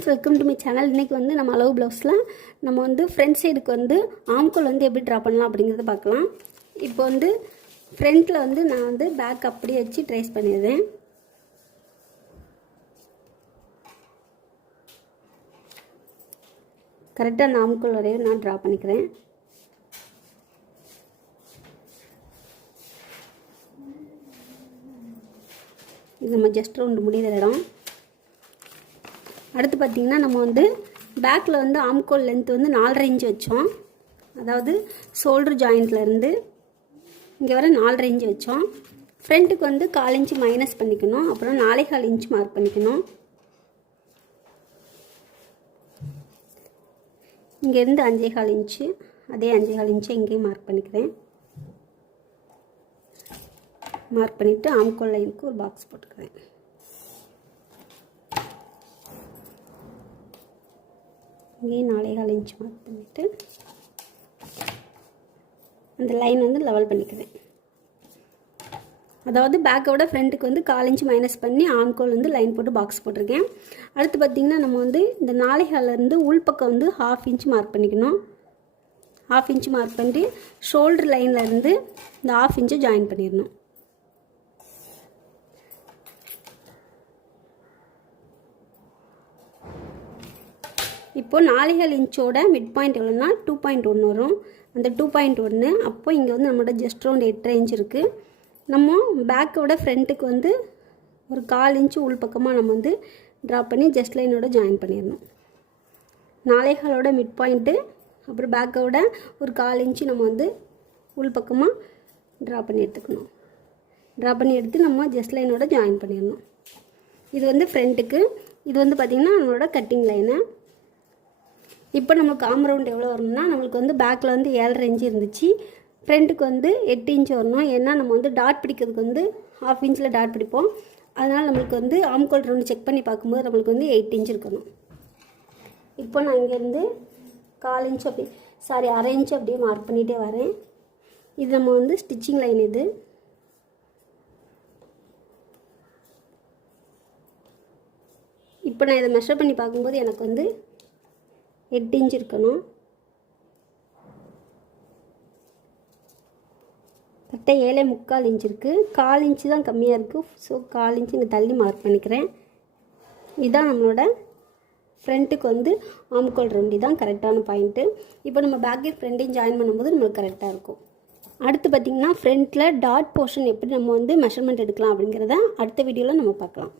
Friends, welcome to my channel. இன்றைக்கி வந்து நம்ம அளவு ப்ளவுஸில் நம்ம வந்து ஃப்ரண்ட் சைடுக்கு வந்து ஆம்கோல் வந்து எப்படி ட்ரா பண்ணலாம் அப்படிங்கிறத பார்க்கலாம். இப்போ வந்து ஃப்ரண்ட்டில் வந்து நான் வந்து பேக் அப்படியே வச்சு ட்ரேஸ் பண்ணிடுறேன். கரெக்டாக அந்த ஆம்கோல் வரையும் நான் ட்ரா பண்ணிக்கிறேன். இது நம்ம ஜஸ்ட் ரவுண்டு முடிகிற இடம். அடுத்து பார்த்திங்கன்னா நம்ம வந்து பேக்கில் வந்து ஆம்கோல் லென்த் வந்து 4.5 இன்ச் வச்சோம். அதாவது ஷோல்டர் ஜாயிண்ட்லேருந்து இங்கே வர 4.5 இன்ச் வச்சோம். ஃப்ரண்ட்டுக்கு வந்து 1/4 இன்ச்சு மைனஸ் பண்ணிக்கணும். அப்புறம் 4.25 இன்ச் மார்க் பண்ணிக்கணும். இங்கேருந்து 5.25 இன்ச்சு, அதே 5.25 இன்ச்சு இங்கேயும் மார்க் பண்ணிக்கிறேன். மார்க் பண்ணிவிட்டு ஆம்கோல் லைனுக்கு ஒரு பாக்ஸ் போட்டுக்கிறேன். இங்கேயும் 4.25 இன்ச் மார்க் பண்ணிவிட்டு அந்த லைன் வந்து லெவல் பண்ணிக்கிறேன். அதாவது பேக்கோட ஃப்ரண்ட்டுக்கு வந்து 1/4 இன்ச் மைனஸ் பண்ணி ஆம்கோல் வந்து லைன் போட்டு பாக்ஸ் போட்டிருக்கேன். அடுத்து பார்த்திங்கன்னா நம்ம வந்து இந்த 4.25லேருந்து உள்பக்கம் வந்து 1/2 இன்ச் மார்க் பண்ணிக்கணும். 1/2 இன்ச் மார்க் பண்ணி ஷோல்டர் லைன்லேருந்து இந்த 1/2 இன்ச்சை ஜாயின் பண்ணிடணும். இப்போது 4.25 இன்ச்சோட மிட் பாயிண்ட் எவ்வளோன்னா 2.1 வரும். அந்த 2.1 அப்போ இங்கே வந்து நம்மளோட ஜஸ்ட் ரவுண்ட் 8.5 இன்ச் இருக்குது. நம்ம பேக்கோட ஃப்ரண்ட்டுக்கு வந்து ஒரு 1/4 இன்ச்சு உள் பக்கமாக நம்ம வந்து ட்ரா பண்ணி ஜஸ்ட் லைனோட ஜாயின் பண்ணிடணும். 4.25 மிட் பாயிண்ட்டு, அப்புறம் பேக்கோட ஒரு 1/4 இன்ச்சு நம்ம வந்து உள் பக்கமாக ட்ரா பண்ணி எடுத்துக்கணும். ட்ரா பண்ணி எடுத்து நம்ம ஜஸ்ட் லைனோட ஜாயின் பண்ணிடணும். இது வந்து ஃப்ரண்ட்டுக்கு. இது வந்து பார்த்திங்கன்னா நம்மளோட கட்டிங் லைனு. இப்போ நம்மளுக்கு ஆம் ரவுண்ட் எவ்வளோ வரணும்னா, நம்மளுக்கு வந்து பேக்கில் வந்து 7.5 இன்ச்சு இருந்துச்சு. ஃப்ரண்ட்டுக்கு வந்து 8 இன்ச்சு வரணும். ஏன்னா நம்ம வந்து டாட் பிடிக்கிறதுக்கு வந்து 1/2 இன்ச்சில் டாட் பிடிப்போம். அதனால் நம்மளுக்கு வந்து ஆம்கோல் ரவுண்டு செக் பண்ணி பார்க்கும்போது நம்மளுக்கு வந்து 8 இன்ச் இருக்கணும். இப்போ நான் இங்கேருந்து 1/4 இன்ச்சு அரை இன்ச்சு அப்படியே மார்க் பண்ணிகிட்டே வரேன். இது நம்ம வந்து ஸ்டிச்சிங் லைன். இது இப்போ நான் இதை மெஷர் பண்ணி பார்க்கும்போது எனக்கு வந்து 8 இன்ச் இருக்கணும். கரெக்டாக 7.25 இன்ச் இருக்குது. 1/4 இன்ச்சு தான் கம்மியாக இருக்குது. ஸோ 1/4 இன்ச்சு இங்கே தள்ளி மார்க் பண்ணிக்கிறேன். இதுதான் நம்மளோட ஃப்ரண்ட்டுக்கு வந்து ஆம்கோல் ரவுண்ட். தான் கரெக்டான பாயிண்ட்டு. இப்போ நம்ம பேக்கையும் ஃப்ரண்ட்டையும் ஜாயின் பண்ணும்போது நம்மளுக்கு கரெக்டாக இருக்கும். அடுத்து பார்த்திங்கன்னா ஃப்ரண்ட்டில் டாட் போர்ஷன் எப்படி நம்ம வந்து மெஷர்மெண்ட் எடுக்கலாம் அப்படிங்கிறத அடுத்த வீடியோவில் நம்ம பார்க்கலாம்.